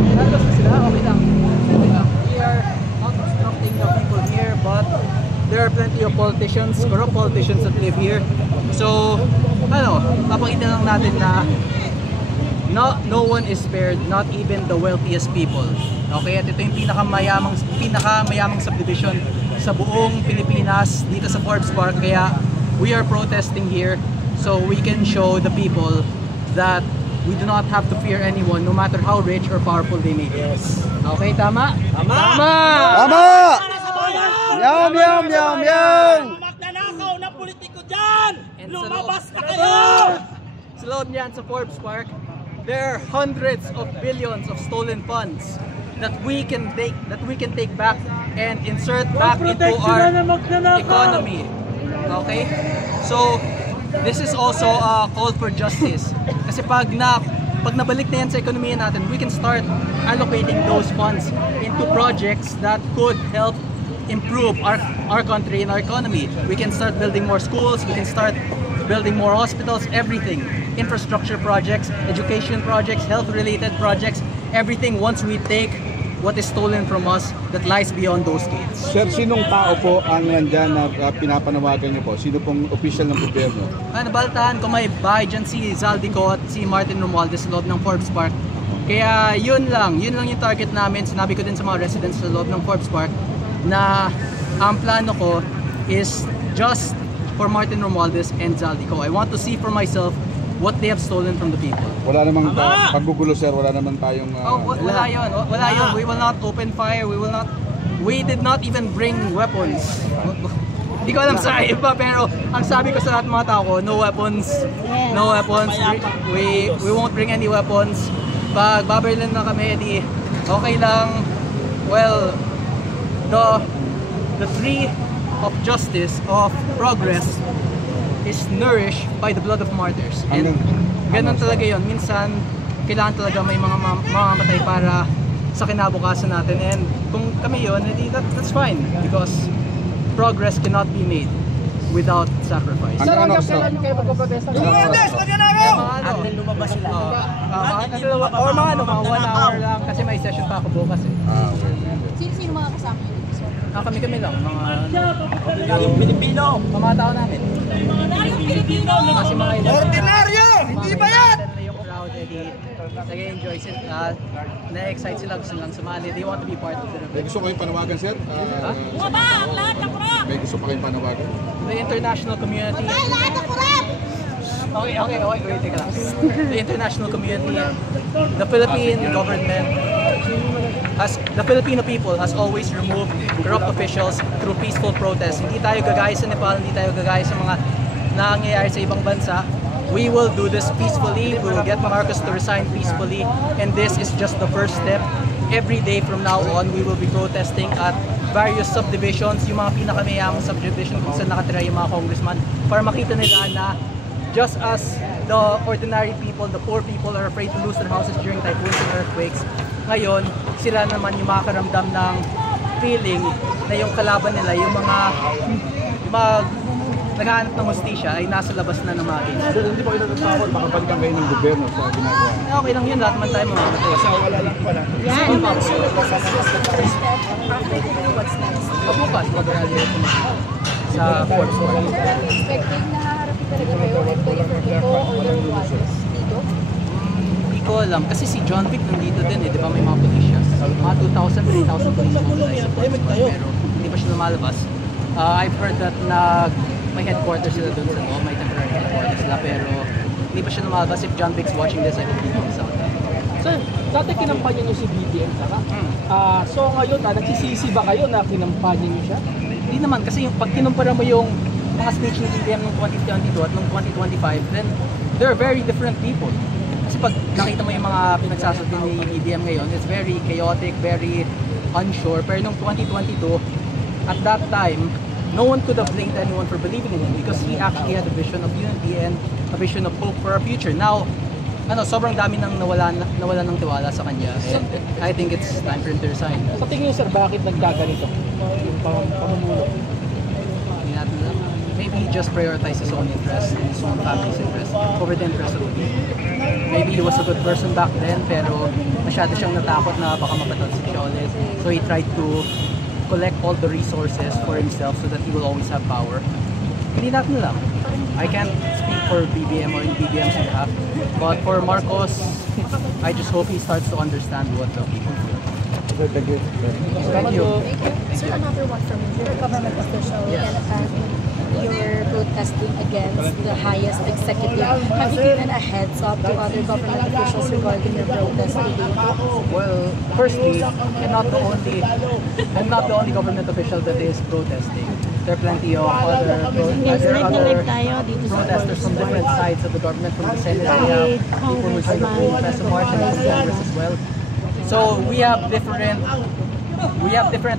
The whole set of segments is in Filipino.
Nalabas na sila? Okay lang. Okay lang. We are not obstructing the people here, but there are plenty of politicians, corrupt politicians that live here. So, papakita lang natin na no one is spared, not even the wealthiest people. Okay, at ito yung pinakamayamang subdivision sa buong Pilipinas dito sa Forbes Park. Kaya we are protesting here so we can show the people that we do not have to fear anyone no matter how rich or powerful they may be. Okay, tama? Tama! Tama! Yum! Magnanakaw na politiko dyan! Lumabas na kayo! Sa loob niyan sa Forbes Park, there are hundreds of billions of stolen funds that we can take back and insert back into our economy. Okay? So, this is also a call for justice. Kasi pag nabalik na yan sa ekonomiya natin, we can start allocating those funds into projects that could help improve our country and our economy. We can start building more schools, we can start building more hospitals, everything. Infrastructure projects, education projects, health-related projects, everything once we take what is stolen from us that lies beyond those gates. Sir, sinong tao po ang nandyan na pinapanawagan niyo po? Sino pong official ng gobyerno? Nabaltahan ko may bahay dyan si Zaldico at si Martin Romualdez sa loob ng Forbes Park. Kaya yun lang yung target namin. Sinabi ko din sa mga residents sa loob ng Forbes Park na ang plano ko is just for Martin Romualdez and Zaldico. I want to see for myself what they have stolen from the people. Wala namang paggugulo, sir. Wala naman tayong... wala yun. We will not open fire. We did not even bring weapons. Hindi ko alam sa iba, pero ang sabi ko sa lahat ng mga tao ko, no weapons. No weapons. We won't bring any weapons. Pag babarilin na kami, di okay lang. Well, the tree of justice, of progress, is nourished by the blood of martyrs. And ganun talaga yun. Minsan, kailangan talaga may mga mamamatay para sa kinabukasan natin. And kung kami yun, that's fine. Because progress cannot be made without sacrifice. Sir, hanggang kailan kayo magpaprotesta? Lumabas! Magnanakaw! Hanggang lumabas sila. Or mga 1 hour lang. Kasi may session pa ako bukas eh. Sino mga kasama niyo dito, sir? Kami lang. Ordinaryong Pilipino! Mga tao namin. Ordinaryong Pilipino! Kasi mga Ordinaryo! Hindi ba yan? Yung crowd, nag-enjoy sila, na-excite sila, gusto nilang sumali. They want to be part of the May gusto kayong panawagan, sir? Baba! Ang lahat ng kurap! May gusto pa kayong panawagan? The international community. Lahat ng kurap! Okay, wait, teka lang. The international community, the Philippine government, the Filipino people has always removed corrupt officials through peaceful protests. Hindi tayo gagaya sa Nepal, hindi tayo gagaya sa mga nangyayari sa ibang bansa. We will do this peacefully. We will get Marcos to resign peacefully, and this is just the first step. Every day from now on, we will be protesting at various subdivisions, yung mga pinakamayamang subdivision kung saan nakatira yung mga congressman, para makita nila na just as the ordinary people, the poor people are afraid to lose their houses during typhoons and earthquakes, ngayon, sila naman yung makakaramdam ng feeling na yung kalaban nila, yung mga naghahanap ng hustisya ay nasa labas na ng mga ganyan. Sir, hindi pa kayo natatakot? Baka balikan kayo ng gobyerno sa ginagawa? Okay lang yun, lahat naman tayo mamamatay. Wala lang pala. Yan. Bukas, mag-rally sa Forbes Park. Expecting na haharapin talaga kayo like the Ito or the Romualdez dito? Hindi ko alam, kasi si John Vic nandito din eh, di ba may mga police siya? Mga 2,000, 3,000 police mobilized sa Forbes Park, pero hindi pa siya lumalabas. I've heard that may headquarters sila doon sa loob, may temporary headquarters sila, pero hindi pa siya lumalabas. If John Vic's watching this, I hope he comes out. Sir, dati kinampanya niyo si BBM, saka? So ngayon, nagsisisi ba kayo na kinampanya niyo siya? Hindi naman, kasi yung, pag kinumpara mo yung mga speech ni BBM noong 2022 at noong 2025, then they're very different people. Kasi pag nakita mo yung mga pinagsasabi ni BBM ngayon, it's very chaotic, very unsure. Pero noong 2022, at that time, no one could have blamed anyone for believing in him because he actually had a vision of unity and a vision of hope for our future. Now, sobrang dami nang nawala ng tiwala sa kanya. And I think it's time for him to resign. Sa tingin niyo, sir, bakit nagkaganito? Yung pamumulo? Hindi natin alam. Maybe he just prioritizes his own interests and his own family's interests over the interests of the people. maybe he was a good person back then, pero masyado siyang natakot na baka mapatalsik siya ulit. So he tried to collect all the resources for himself so that he will always have power. Hindi natin lang. I can't speak for BBM or in BBM's behalf, but for Marcos, I just hope he starts to understand what the people feel. Thank you. So another one from you. You're a government official Yes. and apparently you're protesting against the highest executive. Have you given a heads up to other government officials regarding your protest today? Well, firstly, I'm not the only government official that is protesting. There are plenty of other protesters from different sides of the government, from the Senate, we have people who try to protest the march and from Congress as well. So we have different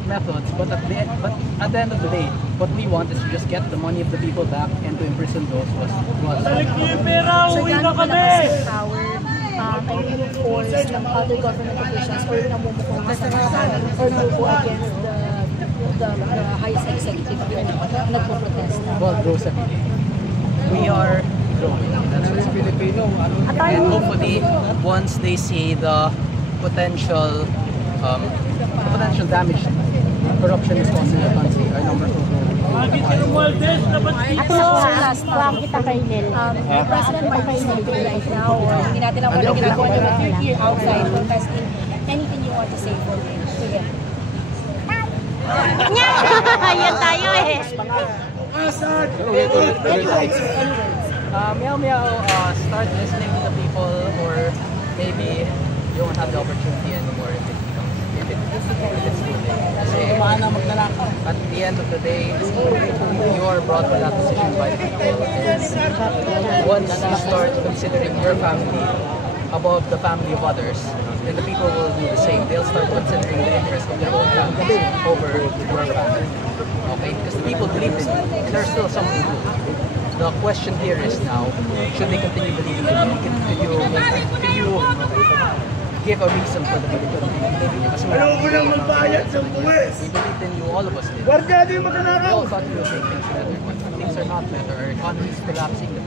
methods, but at the end of the day, what we want is to just get the money of the people back and to imprison those who was. So yan po lakas ng power ay force ng other government officials or namumukong kasamahan or po against the highest executive na nagpo-protesta. Well, grows every day. We are growing. That's what's Filipino. And hopefully, once they see the potential damage corruption is causing the country, our numbers will grow. Last time, President Marcos is here right now, or hindi natin lang kung ano ginagawa niyo, but you're here outside protesting. Anything you want to say for him? Sige. Ayan tayo eh. Meow meow, start listening to the people, or maybe you won't have the opportunity anymore if it's too late. Kasi at the end of the day, you are brought to that decision by the people. And once you start considering your family above the family of others, then the people will do the same. They'll start considering the interest of their own families over your family. Okay? Because the people believe in you. And there's still some who do. The question here is now, should they continue believing in you? Could you give a reason for the political believing? Kasi we believed in you, all of us did. We all thought you would make things better, but things are not better. Our economy is collapsing, the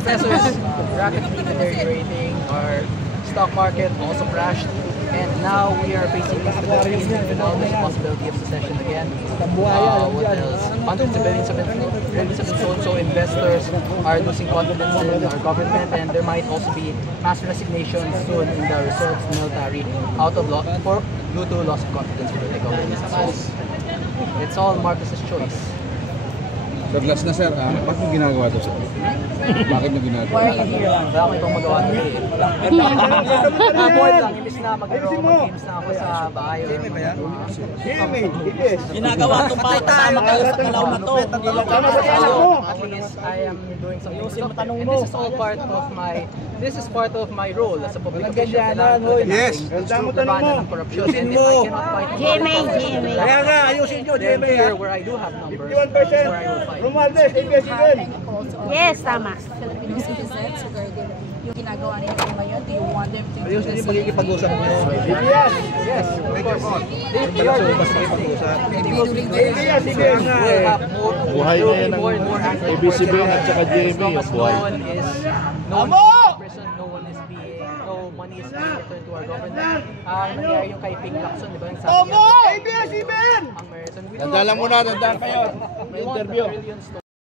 peso is rapidly deteriorating, our stock market also crashed, and now we are facing instability in the possibility of secession again. What else? Hundreds of billions have been sold, so investors are losing confidence in our government, and there might also be mass resignations soon in the reserves military due to loss of confidence for the government. So it's all Marcos's choice. Sir, last na sir, bakit nyo ginagawa ito sir? Bakit nyo ginagawa? Wala akong ibang magawa today. Board lang, imbis na mag-games na ako sa bahay. Ginagawa ito pa, kasama kayo sa kalaw na to. At least I am doing something constructive. And this is part of my role as a public official. Yes. Labanan ng corruption. And if I cannot fight GMA. Kaya nga, ayusin nyo, then GMA. here where I do have numbers, where I will fight. Yes, tama. Filipino citizens regarding yung ginagawa nila ngayon. Do you want them to Ayusin yung pagkikipag-usap mo. Yes, of course. They are doing the same thing. We'll have Buhay na yan more and more ang active ABCBN at saka as long GMA. as no one is in prison, no money is being returned to our government. Nangyari yung kay Ping Lacson, di ba? Yung sabi niya, ABS-CBN! ang Meriton, Tandaan lang muna, tandaan kayo. we want Interview. the trillions to